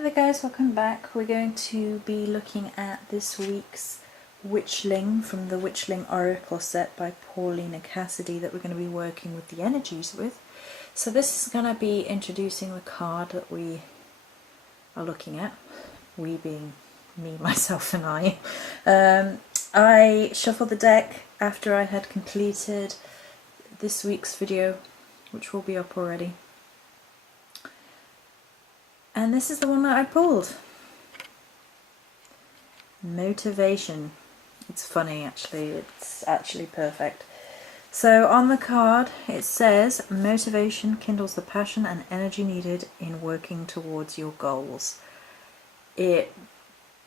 Hey there guys, welcome back. We're going to be looking at this week's Witchling from the Witchling Oracle set by Paulina Cassidy that we're going to be working with the energies with. So this is going to be introducing the card that we are looking at, we being me, myself and I. I shuffled the deck after I had completed this week's video, which will be up already. And this is the one that I pulled. Motivation. It's funny actually, it's actually perfect. So on the card it says, motivation kindles the passion and energy needed in working towards your goals. It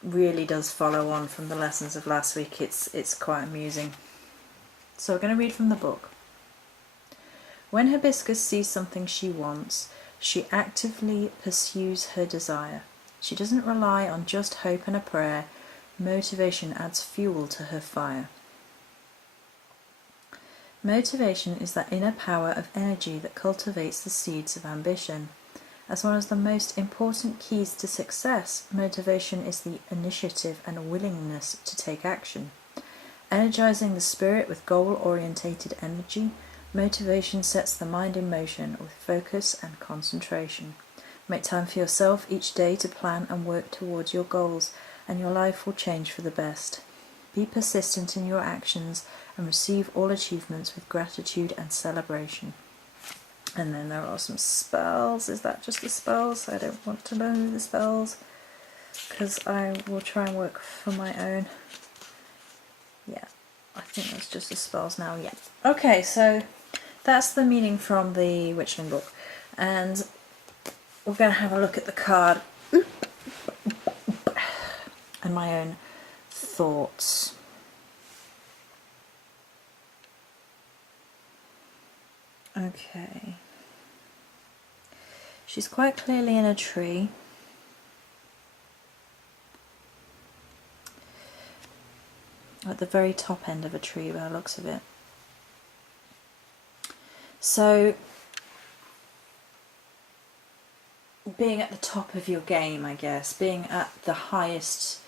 really does follow on from the lessons of last week. It's quite amusing. So we're going to read from the book. When Hibiscus sees something she wants, she actively pursues her desire. She doesn't rely on just hope and a prayer. Motivation adds fuel to her fire. Motivation is that inner power of energy that cultivates the seeds of ambition. As one of the most important keys to success, motivation is the initiative and willingness to take action. Energizing the spirit with goal-orientated energy, motivation sets the mind in motion with focus and concentration. Make time for yourself each day to plan and work towards your goals, and your life will change for the best. Be persistent in your actions and receive all achievements with gratitude and celebration. And then there are some spells. Is that just the spells? I don't want to know the spells because I will try and work for my own. Yeah, I think that's just the spells now. Yeah. Okay, so that's the meaning from the Witchling book, and we're going to have a look at the card and my own thoughts. Okay. She's quite clearly in a tree. At the very top end of a tree by the looks of it. So, being at the top of your game, I guess, being at the highest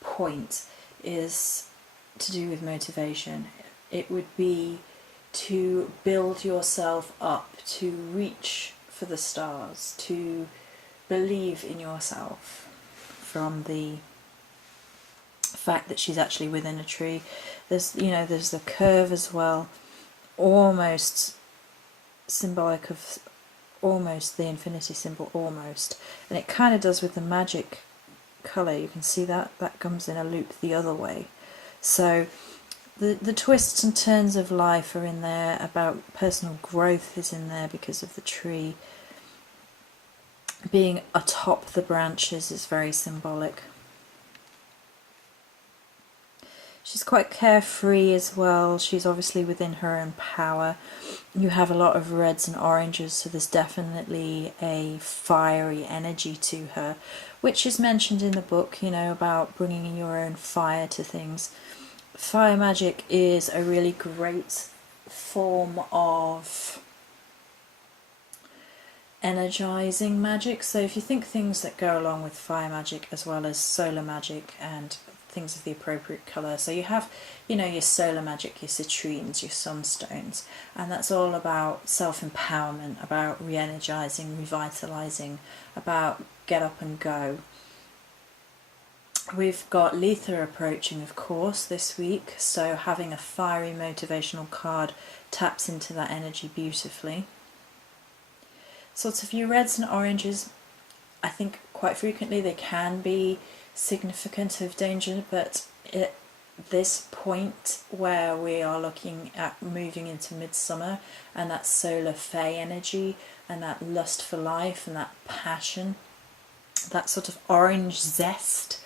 point is to do with motivation. It would be to build yourself up, to reach for the stars, to believe in yourself. From the fact that she's actually within a tree, there's the curve as well, almost symbolic of almost the infinity symbol, almost, and it kind of does with the magic colour. You can see that comes in a loop the other way. So the twists and turns of life are in there. About personal growth is in there because of the tree. Being atop the branches is very symbolic. She's quite carefree as well. She's obviously within her own power. You have a lot of reds and oranges, so there's definitely a fiery energy to her, which is mentioned in the book, about bringing in your own fire to things. Fire magic is a really great form of energizing magic. So if you think things that go along with fire magic as well as solar magic and things of the appropriate colour. So you have, your solar magic, your citrines, your sunstones, and that's all about self-empowerment, about re-energising, revitalising, about get up and go. We've got Letha approaching, of course, this week, so having a fiery motivational card taps into that energy beautifully. Sorts of your reds and oranges, I think quite frequently they can be significant of danger, but at this point where we are looking at moving into midsummer and that solar fae energy and that lust for life and that passion, that sort of orange zest,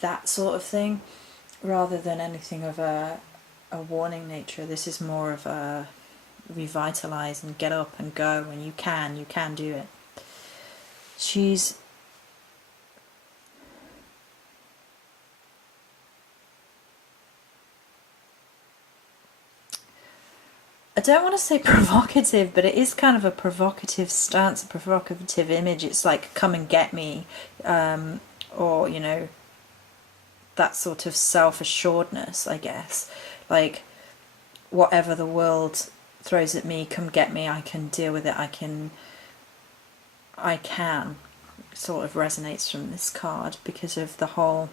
that sort of thing, rather than anything of a warning nature. This is more of a revitalise and get up and go, and you can do it. She's don't want to say provocative, but it is kind of a provocative stance, a provocative image. It's like, come and get me, or, you know, that sort of self-assuredness, I guess. Like, whatever the world throws at me, come get me, I can deal with it, I can, sort of resonates from this card because of the whole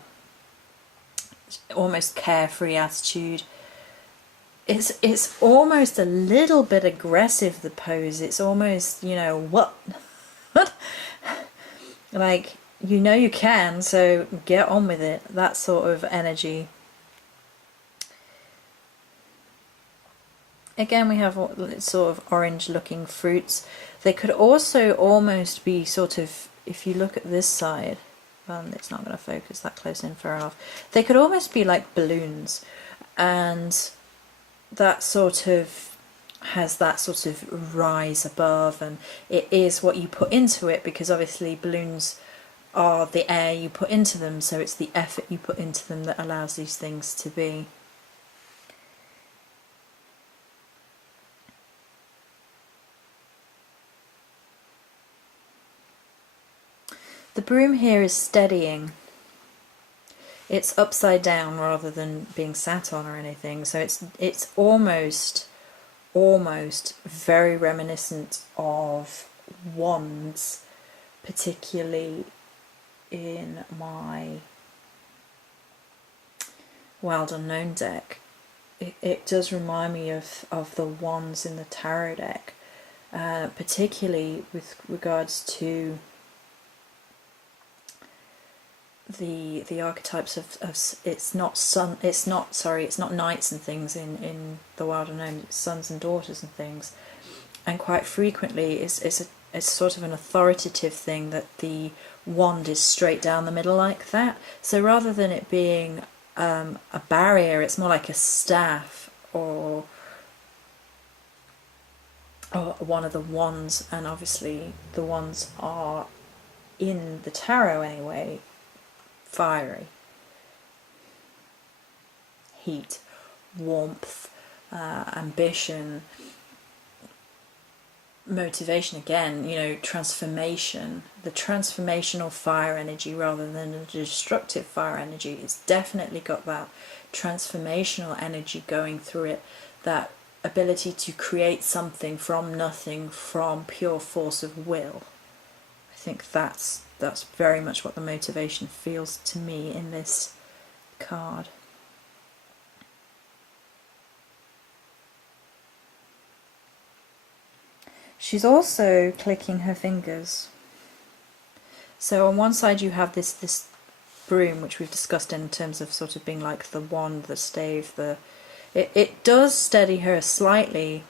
almost carefree attitude. It's almost a little bit aggressive, the pose. It's almost, you know, what? Like, you know you can, so get on with it. That sort of energy. Again, we have sort of orange looking fruits. They could also almost be sort of, if you look at this side, it's not going to focus that close in fair enough. They could almost be like balloons, and that sort of has that sort of rise above, and it is what you put into it, because obviously balloons are the air you put into them, so it's the effort you put into them that allows these things to be. The broom here is steadying. It's upside down rather than being sat on or anything, so it's almost very reminiscent of wands, particularly in my Wild Unknown deck. It does remind me of the wands in the tarot deck, particularly with regards to the archetypes of it's not knights and things in the Wild Unknown, it's sons and daughters and things, and quite frequently it's sort of an authoritative thing that the wand is straight down the middle like that. So rather than it being a barrier, it's more like a staff or one of the wands, and obviously the wands are, in the tarot anyway, fiery. Heat, warmth, ambition, motivation, again, you know, transformation. The transformational fire energy rather than the destructive fire energy. It's definitely got that transformational energy going through it, that ability to create something from nothing, from pure force of will. I think that's very much what the motivation feels to me in this card. She's also clicking her fingers. So on one side you have this broom, which we've discussed in terms of sort of being like the wand, the stave, it does steady her slightly,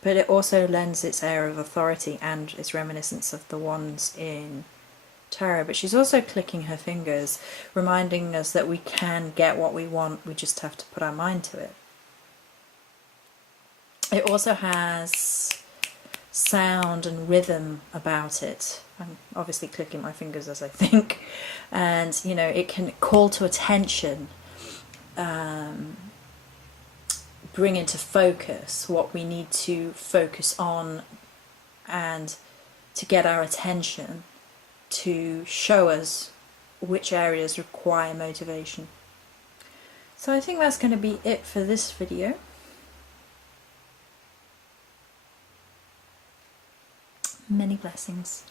but it also lends its air of authority and its reminiscence of the wands in tarot. But she's also clicking her fingers, reminding us that we can get what we want, we just have to put our mind to it. It also has sound and rhythm about it. I'm obviously clicking my fingers as I think, and you know, it can call to attention, bring into focus what we need to focus on, and to get our attention, to show us which areas require motivation. So I think that's going to be it for this video. Many blessings.